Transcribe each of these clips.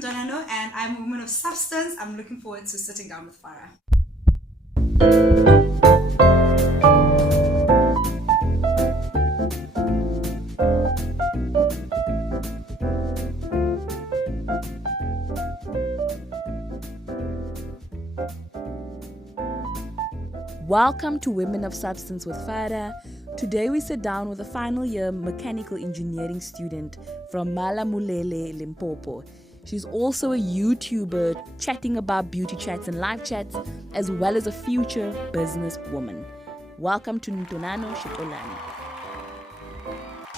Ntwanano and I'm a woman of substance. I'm looking forward to sitting down with Farah. Welcome to Women of Substance with Farah. Today we sit down with a final year mechanical engineering student from Malamulele, Limpopo. She's also a YouTuber chatting about beauty chats and live chats, as well as a future business woman. Welcome to Ntwanano Shitholani.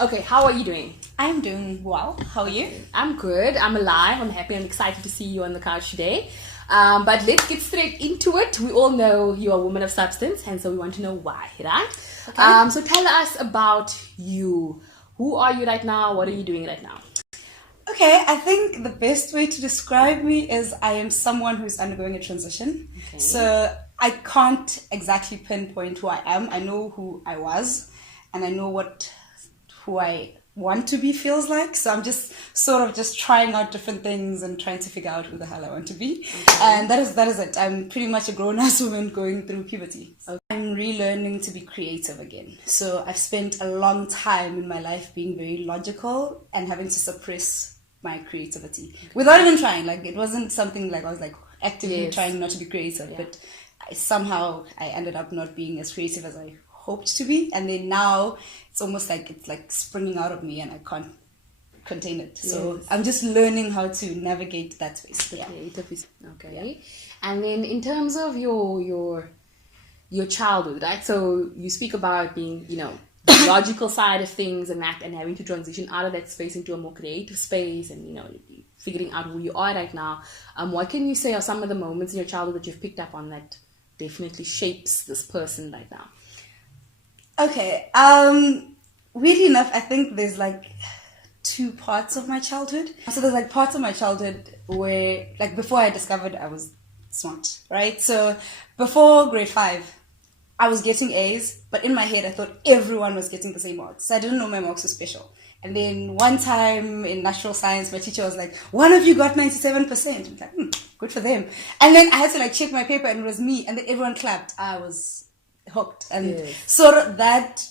Okay, how are you doing? I'm doing well. How are you? I'm good. I'm alive. I'm happy. I'm excited to see you on the couch today. But let's get straight into it. We all know you're a woman of substance, and so we want to know why, right? Okay. So tell us about you. Who are you right now? What are you doing right now? Okay, I think the best way to describe me is I am someone who's undergoing a transition. Okay. So I can't exactly pinpoint who I am. I know who I was, and I know who I want to be feels like. So I'm just sort of just trying out different things and trying to figure out who the hell I want to be. Okay. And that is it. I'm pretty much a grown-ass woman going through puberty. Okay. I'm relearning to be creative again. So I've spent a long time in my life being very logical and having to suppress my creativity without even trying. Like, it wasn't something like I was like actively trying not to be creative, but somehow I ended up not being as creative as I hoped to be, and then now it's almost like it's like springing out of me and I can't contain it. So I'm just learning how to navigate that space. Okay. And then in terms of your childhood, right? So you speak about being, the logical side of things and that, and having to transition out of that space into a more creative space, and figuring out who you are right now. What can you say are some of the moments in your childhood that you've picked up on that definitely shapes this person right now? Okay, weirdly enough, I think there's like two parts of my childhood. So there's like parts of my childhood where, like, before I discovered I was smart, right? So before grade 5, I was getting A's, but in my head I thought everyone was getting the same marks. So I didn't know my marks were special. And then one time in natural science, my teacher was like, one of you got 97%. I'm like, good for them. And then I had to like check my paper and it was me, and then everyone clapped. I was hooked, and sort of that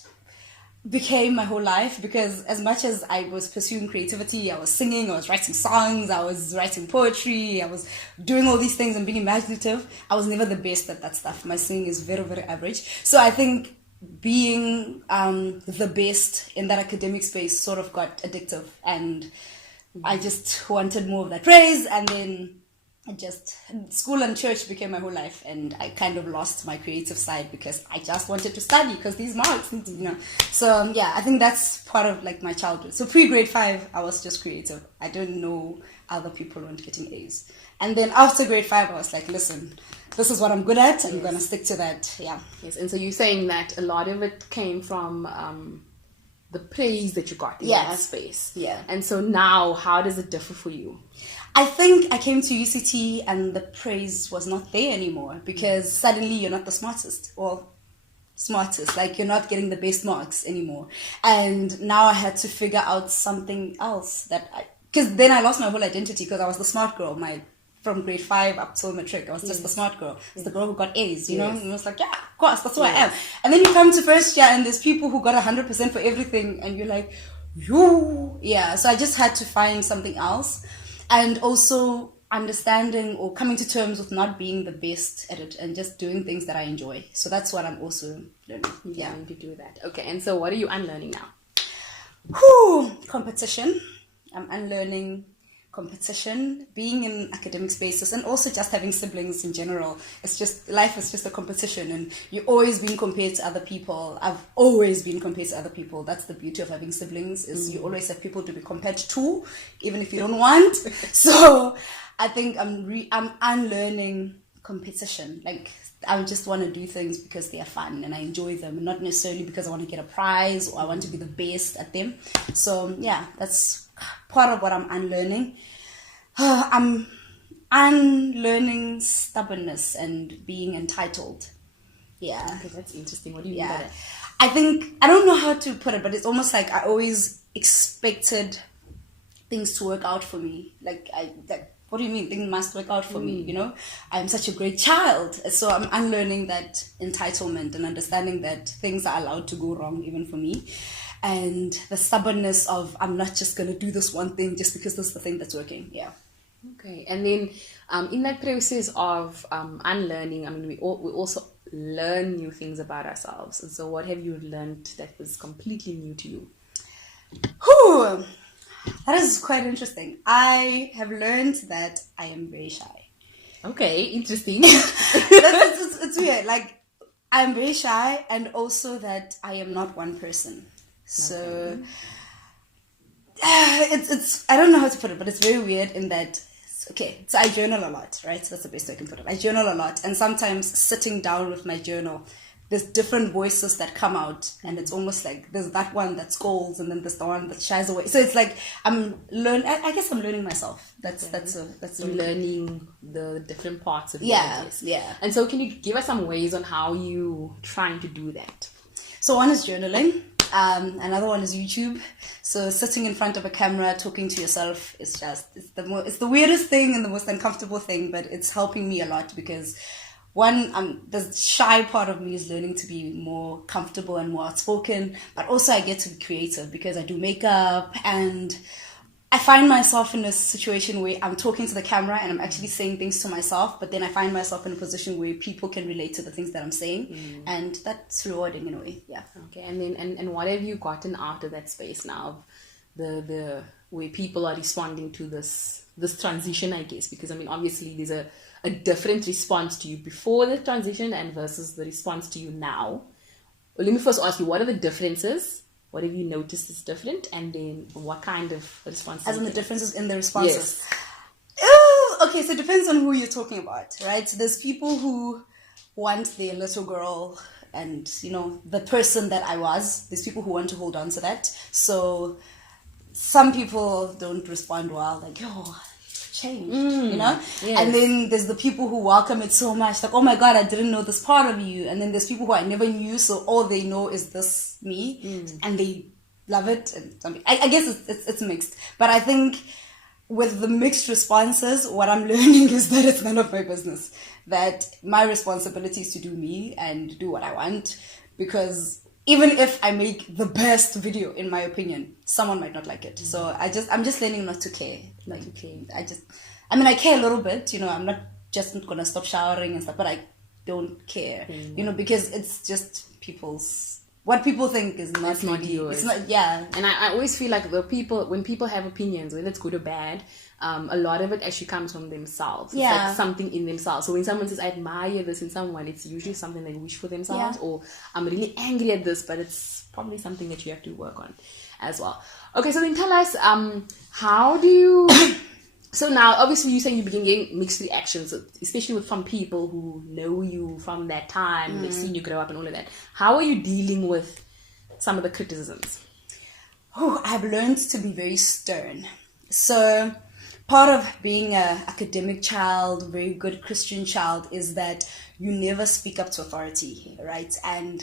became my whole life, because as much as I was pursuing creativity, I was singing, I was writing songs, I was writing poetry, I was doing all these things and being imaginative. I was never the best at that stuff. My singing is very, very average. So I think being the best in that academic space sort of got addictive, and I just wanted more of that praise, and then school and church became my whole life, and I kind of lost my creative side because I just wanted to study because these marks, So I think that's part of like my childhood. So pre-grade 5, I was just creative. I didn't know other people weren't getting A's. And then after grade 5, I was like, listen, this is what I'm good at. I'm going to stick to that. Yeah. Yes. And so you're saying that a lot of it came from the praise that you got in that space. Yeah. And so now, how does it differ for you? I think I came to UCT and the praise was not there anymore, because suddenly you're not the smartest, like you're not getting the best marks anymore. And now I had to figure out something else because then I lost my whole identity, because I was the smart girl. From grade 5 up till matric, I was just the smart girl. It's the girl who got A's, and I was like, yeah, of course, that's who I am. And then you come to first year and there's people who got 100% for everything, and you're like, so I just had to find something else. And also understanding or coming to terms with not being the best at it and just doing things that I enjoy. So that's what I'm also learning. To do that. Okay, and so what are you unlearning now? Competition. I'm unlearning competition, being in academic spaces, and also just having siblings in general. It's just, life is just a competition, and you're always being compared to other people. I've always been compared to other people. That's the beauty of having siblings, is you always have people to be compared to, even if you don't want. So I think I'm unlearning competition. Like, I just want to do things because they are fun and I enjoy them, and not necessarily because I want to get a prize or I want to be the best at them. So that's part of what I'm unlearning. I'm unlearning stubbornness and being entitled. Okay, that's interesting. What do you mean by that? I think, I don't know how to put it, but it's almost like I always expected things to work out for me. Like, what do you mean? Things must work out for me, you know? I'm such a great child. So I'm unlearning that entitlement and understanding that things are allowed to go wrong even for me. And the stubbornness of, I'm not just going to do this one thing just because this is the thing that's working. Yeah. Okay. And then in that process of unlearning, I mean, we also learn new things about ourselves. And so what have you learned that was completely new to you? Whew. That is quite interesting. I have learned that I am very shy. Okay, interesting. It's weird. Like, I'm very shy, and also that I am not one person. So, it's I don't know how to put it, but it's very weird in that, okay, so I journal a lot, right? So that's the best way I can put it. I journal a lot, and sometimes sitting down with my journal, there's different voices that come out, and it's almost like there's that one that scolds, and then there's the one that shies away. So it's like I guess I'm learning myself. That's learning the different parts of you. Yeah. And so, can you give us some ways on how you trying to do that? So one is journaling. Another one is YouTube. So sitting in front of a camera, talking to yourself, it's the weirdest thing and the most uncomfortable thing, but it's helping me a lot because one, the shy part of me is learning to be more comfortable and more outspoken, but also I get to be creative because I do makeup, and I find myself in a situation where I'm talking to the camera and I'm actually saying things to myself, but then I find myself in a position where people can relate to the things that I'm saying, and that's rewarding in a way. Yeah. Okay, and then and what have you gotten out of that space now, the way people are responding to this transition, I guess, because I mean obviously there's a different response to you before the transition and versus the response to you now. Well, let me first ask you, what are the differences? What have you noticed is different? And then what kind of responses? As in the differences in the responses? Yes. Oh, okay, so it depends on who you're talking about, right? So there's people who want their little girl and, you know, the person that I was. There's people who want to hold on to that. So some people don't respond well, like, oh, change, you know? Yes. And then there's the people who welcome it so much, like, oh my God, I didn't know this part of you. And then there's people who I never knew, so all they know is this me, and they love it. And I guess it's mixed. But I think with the mixed responses, what I'm learning is that it's none of my business. That my responsibility is to do me and do what I want, because even if I make the best video, in my opinion, someone might not like it. So I'm just learning not to care. Like, I care a little bit, you know, I'm not just gonna stop showering and stuff, but I don't care, you know, because it's just what people think is not It's not yours. It's not, yeah. And I always feel like when people have opinions, whether it's good or bad, a lot of it actually comes from themselves. Yeah. It's like something in themselves. So when someone says, I admire this in someone, it's usually something they wish for themselves, or I'm really angry at this, but it's probably something that you have to work on as well. Okay, so then tell us, how do you... So now, obviously, you're saying you begin getting mixed reactions, especially from people who know you from that time, they've seen you grow up and all of that. How are you dealing with some of the criticisms? Oh, I've learned to be very stern. So part of being an academic child, very good Christian child, is that you never speak up to authority, right? And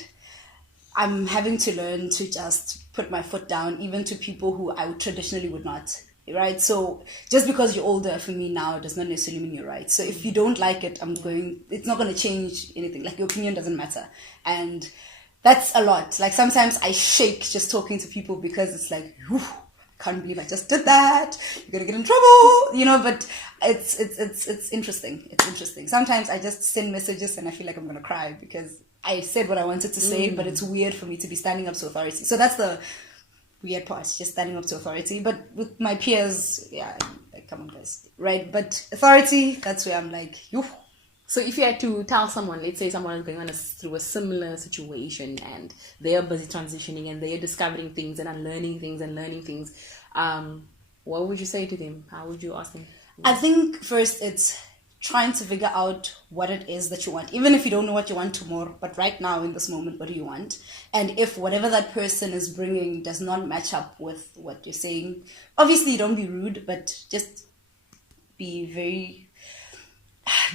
I'm having to learn to just put my foot down, even to people who I traditionally would not. Right, so just because you're older for me now does not necessarily mean you're right. So if you don't like it, it's not going to change anything. Like, your opinion doesn't matter, and that's a lot. Like, sometimes I shake just talking to people because it's like, whew, I can't believe I just did that. You're gonna get in trouble, you know. But it's interesting. It's interesting. Sometimes I just send messages and I feel like I'm gonna cry because I said what I wanted to say, but it's weird for me to be standing up to authority. So that's the weird part, just standing up to authority. But with my peers, yeah, like, come on guys, right? But authority, that's where I'm like, yoo. So if you had to tell someone, let's say someone is going through a similar situation and they are busy transitioning and they are discovering things and unlearning things and learning things, what would you say to them? How would you ask them? I think first it's trying to figure out what it is that you want, even if you don't know what you want tomorrow, but right now in this moment, what do you want? And if whatever that person is bringing does not match up with what you're saying, obviously don't be rude, but just be very...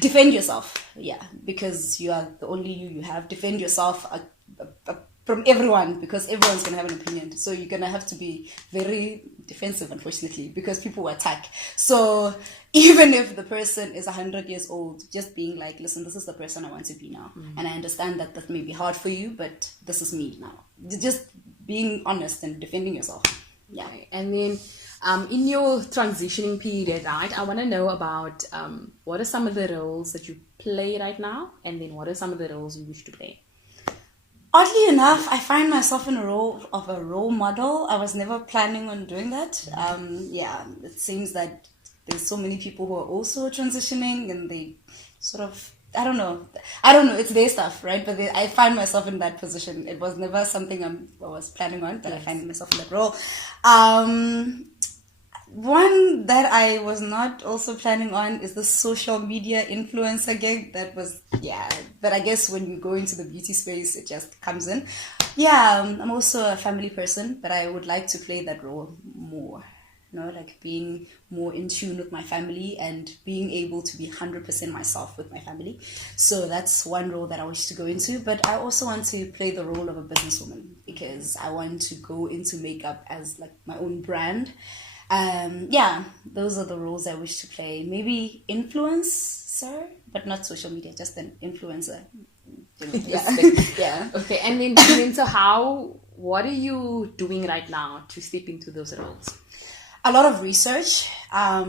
defend yourself, yeah, because you are the only you have. Defend yourself. from everyone, because everyone's going to have an opinion. So you're going to have to be very defensive, unfortunately, because people will attack. So even if the person is 100 years old, just being like, listen, this is the person I want to be now. And I understand that that may be hard for you, but this is me now. Just being honest and defending yourself. Yeah. Okay. And then in your transitioning period, right, I want to know about what are some of the roles that you play right now, and then what are some of the roles you wish to play? Oddly enough, I find myself in a role of a role model. I was never planning on doing that. Yeah, it seems that there's so many people who are also transitioning, and they sort of, I don't know, it's their stuff, right? But I find myself in that position. It was never something I was planning on, but I find myself in that role. One that I was not also planning on is the social media influencer gig. That was, but I guess when you go into the beauty space, it just comes in. Yeah, I'm also a family person, but I would like to play that role more. You know, like being more in tune with my family and being able to be 100% myself with my family. So that's one role that I wish to go into. But I also want to play the role of a businesswoman, because I want to go into makeup as like my own brand. Those are the roles I wish to play. Maybe influencer, but not social media, just an influencer. Yeah. Okay, and then so what are you doing right now to step into those roles? A lot of research.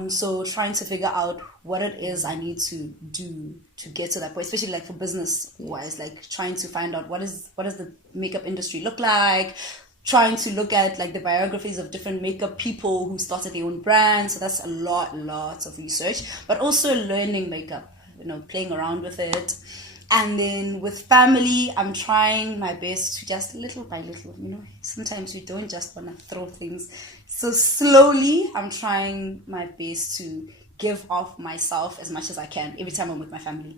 So trying to figure out what it is I need to do to get to that point, especially like for business wise, like trying to find out what does the makeup industry look like, trying to look at like the biographies of different makeup people who started their own brands. So that's lots of research, but also learning makeup, you know, playing around with it. And then with family, I'm trying my best to just little by little, you know, sometimes we don't just want to throw things. So slowly, I'm trying my best to give off myself as much as I can every time I'm with my family.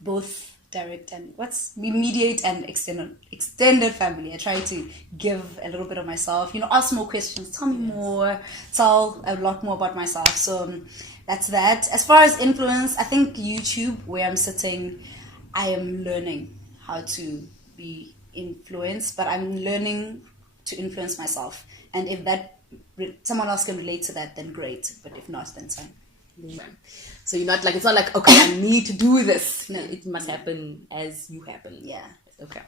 Both direct and immediate and extended family. I try to give a little bit of myself, you know, ask more questions, tell me more, tell a lot more about myself. So that's that. As far as influence, I think YouTube, where I'm sitting, I am learning how to be influenced, but I'm learning to influence myself. And if someone else can relate to that, then great. But if not, then it's fine. Yeah. So you're not like, it's not like, okay, I need to do this. No, it must happen as you happen. Yeah. Okay.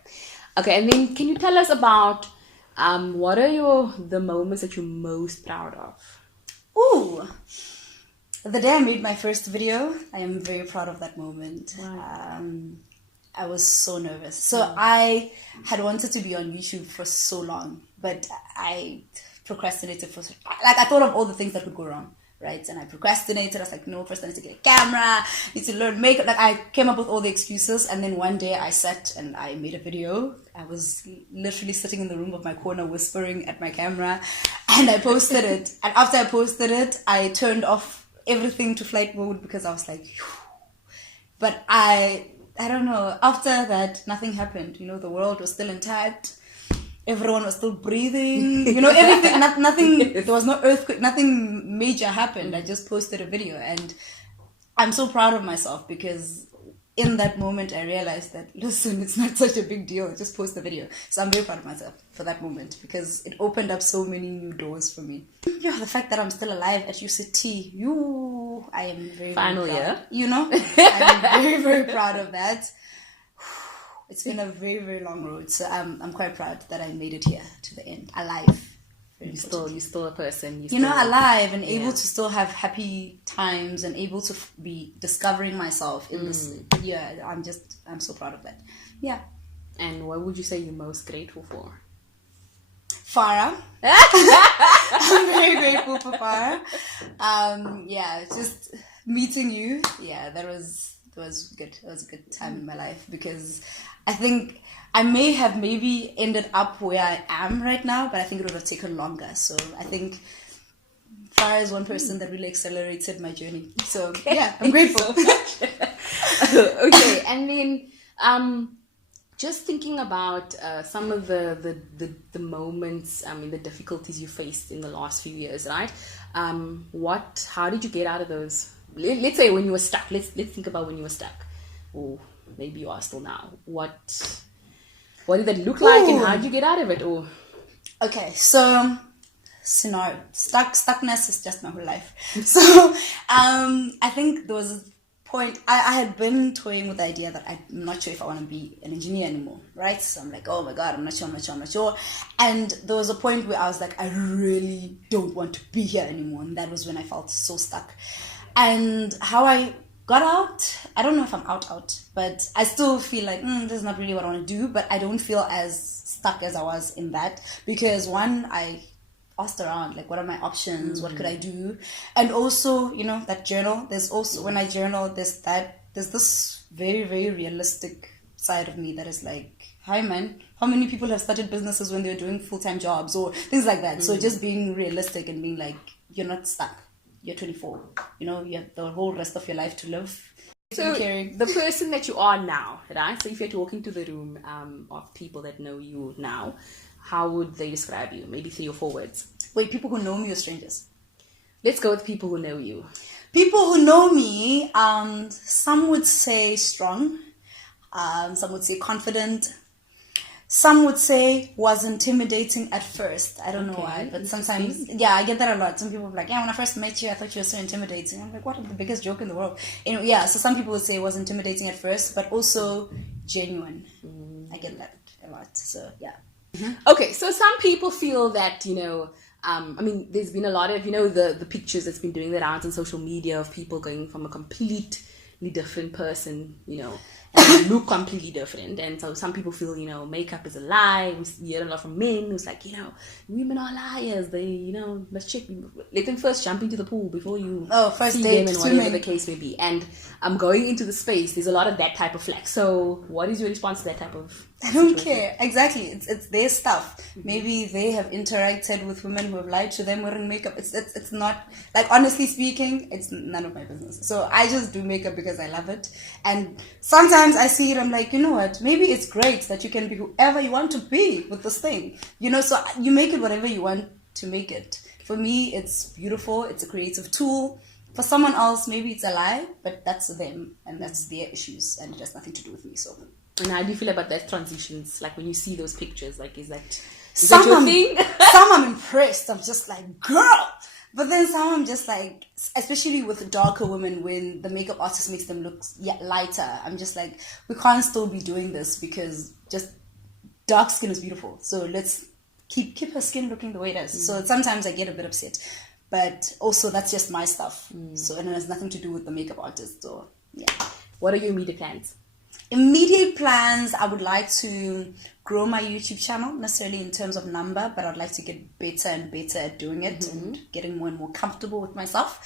And then can you tell us about what are the moments that you're most proud of? Ooh. The day I made my first video, I am very proud of that moment. Wow. I was so nervous. So I had wanted to be on YouTube for so long, but I procrastinated I thought of all the things that could go wrong, right? And I procrastinated. I was like, no, first I need to get a camera, I need to learn makeup. Like I came up with all the excuses, and then one day I sat and I made a video. I was literally sitting in the room of my corner whispering at my camera, and I posted it. And after I posted it, I turned off everything to flight mode because I was like, phew. But I don't know, after that nothing happened. You know, the world was still intact, everyone was still breathing, you know, everything, nothing, there was no earthquake, nothing major happened. I just posted a video, and I'm so proud of myself because in that moment I realized that, listen, it's not such a big deal, just post the video. So I'm very proud of myself for that moment because it opened up so many new doors for me. Yeah, the fact that I'm still alive at UCT, I am very, Final very proud. year. You know, I'm very, very proud of that. It's been a very, very long road, so I'm quite proud that I made it here to the end, alive. You're still a person. You know, alive and able to still have happy times and able to be discovering myself in this. Yeah, I'm so proud of that. Yeah. And what would you say you're most grateful for? Farah. I'm very grateful for Farah. Just meeting you. Yeah, that was good. It was a good time in my life because I think I may have maybe ended up where I am right now, but I think it would have taken longer. So I think Farah is one person that really accelerated my journey. So yeah, I'm grateful. Okay, and then just thinking about some of the moments, the difficulties you faced in the last few years, right? How did you get out of those? Let's say when you were stuck. Let's think about when you were stuck. Or maybe you are still now. What did that look like, and how did you get out of it? Or okay, so scenario stuckness is just my whole life. So I think there was a point I had been toying with the idea that I'm not sure if I want to be an engineer anymore, right? So I'm like, oh my god, I'm not sure. And there was a point where I was like, I really don't want to be here anymore, and that was when I felt so stuck. And how I got out, I don't know if I'm out, but I still feel like this is not really what I want to do, but I don't feel as stuck as I was in that, because one, I asked around, like, what are my options, what could I do? And also, you know, that journal, there's also, when I journal, there's this very, very realistic side of me that is like, hi man, how many people have started businesses when they're doing full-time jobs or things like that? So just being realistic and being like, you're not stuck, you're 24, you know, you have the whole rest of your life to live. So the person that you are now, right? So if you're talking to the room of people that know you now, how would they describe you? Maybe 3 or 4 words. Wait, people who know me or strangers? Let's go with people who know you. People who know me, some would say strong, some would say confident, some would say was intimidating at first. I don't know why, but sometimes, yeah, I get that a lot. Some people are like, yeah, when I first met you, I thought you were so intimidating. I'm like, what? I'm the biggest joke in the world. Anyway, yeah, so some people would say it was intimidating at first, but also genuine. I get that a lot, so yeah. Okay, so some people feel that, you know, I mean, there's been a lot of, you know, the pictures that's been doing the rounds on social media of people going from a completely different person, you know, and they look completely different. And so some people feel, you know, makeup is a lie. We hear a lot from men who's like, you know, women are liars. They, you know, let's check. Let them first jump into the pool before you first see date, them and whatever the case may be. And going into the space, there's a lot of that type of flex. So what is your response to that type of I don't care. Exactly. It's their stuff. Maybe they have interacted with women who have lied to them wearing makeup. It's not, like, honestly speaking, it's none of my business. So I just do makeup because I love it. And sometimes I see it, I'm like, you know what? Maybe it's great that you can be whoever you want to be with this thing. You know, so you make it whatever you want to make it. For me, it's beautiful. It's a creative tool. For someone else, maybe it's a lie, but that's them and that's their issues and it has nothing to do with me. So. And how do you feel about that transitions? Like when you see those pictures, like is that your thing? Some I'm impressed. I'm just like, girl. But then some I'm just like, especially with darker women, when the makeup artist makes them look lighter, I'm just like, we can't still be doing this because just dark skin is beautiful. So let's keep her skin looking the way it is. So sometimes I get a bit upset, but also that's just my stuff. So and it has nothing to do with the makeup artist. So yeah. What are your immediate plans? Immediate plans, I would like to grow my YouTube channel, necessarily in terms of number, but I'd like to get better and better at doing it and getting more and more comfortable with myself.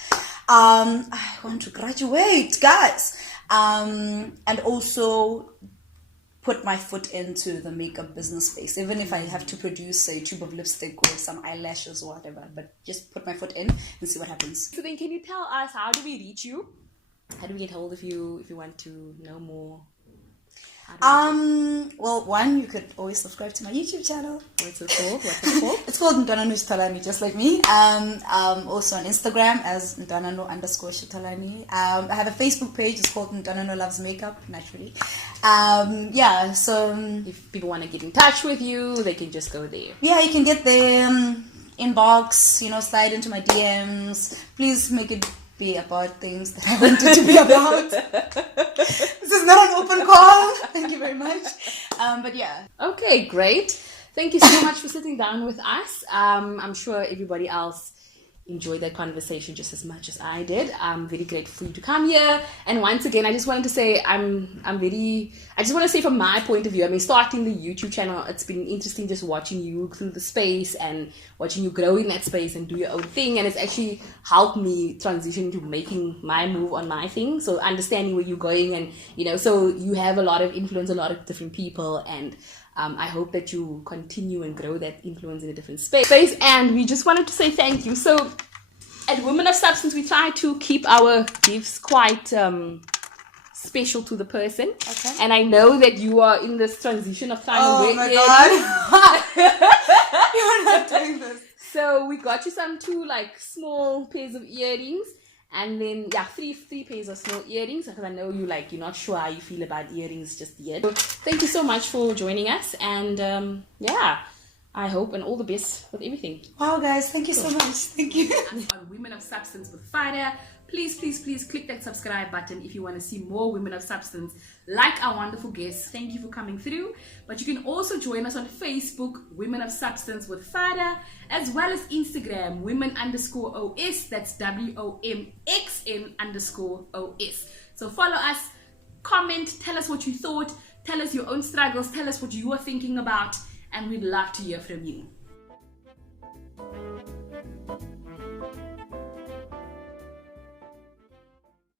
I want to graduate, guys. And also put my foot into the makeup business space, even if I have to produce a tube of lipstick or some eyelashes or whatever, but just put my foot in and see what happens. So then can you tell us, how do we reach you? How do we get hold of you if you want to know more? Well, one, you could always subscribe to my YouTube channel. What's it called? It's called Ntwanano Shitholani, just like me. Also on Instagram as Ntwanano_Shitholani. I have a Facebook page. It's called Ntwanano Loves Makeup, naturally. Yeah, so if people want to get in touch with you, they can just go there. Yeah, you can get there, inbox, you know, slide into my DMs. Please make it be about things that I want it to be about. This is not an open call. Thank you very much. But yeah. Okay, great. Thank you so much for sitting down with us. I'm sure everybody else enjoyed that conversation just as much as I did. I'm very grateful for you to come here. And once again, I just wanted to say I just want to say from my point of view, I mean, starting the YouTube channel, it's been interesting just watching you through the space and watching you grow in that space and do your own thing. And it's actually helped me transition to making my move on my thing. So understanding where you're going and, you know, so you have a lot of influence, a lot of different people, and I hope that you continue and grow that influence in a different space. And we just wanted to say thank you. So at Womxn of Substance, we try to keep our gifts quite special to the person. Okay. And I know that you are in this transition of trying to wear earrings. Oh my God. You're not doing this. So we got you two like small pairs of earrings. And then, yeah, three pairs of snow earrings, because I know you're not sure how you feel about earrings just yet. So thank you so much for joining us. And yeah, I hope and all the best with everything. Wow, guys, thank you so much. Thank you. On Women of Substance with Farah. Please click that subscribe button if you want to see more Women of Substance like our wonderful guests. Thank you for coming through. But you can also join us on Facebook, Women of Substance with Farah, as well as Instagram, women_OS. That's WOMXN_OS. So follow us, comment, tell us what you thought, tell us your own struggles, tell us what you are thinking about, and we'd love to hear from you.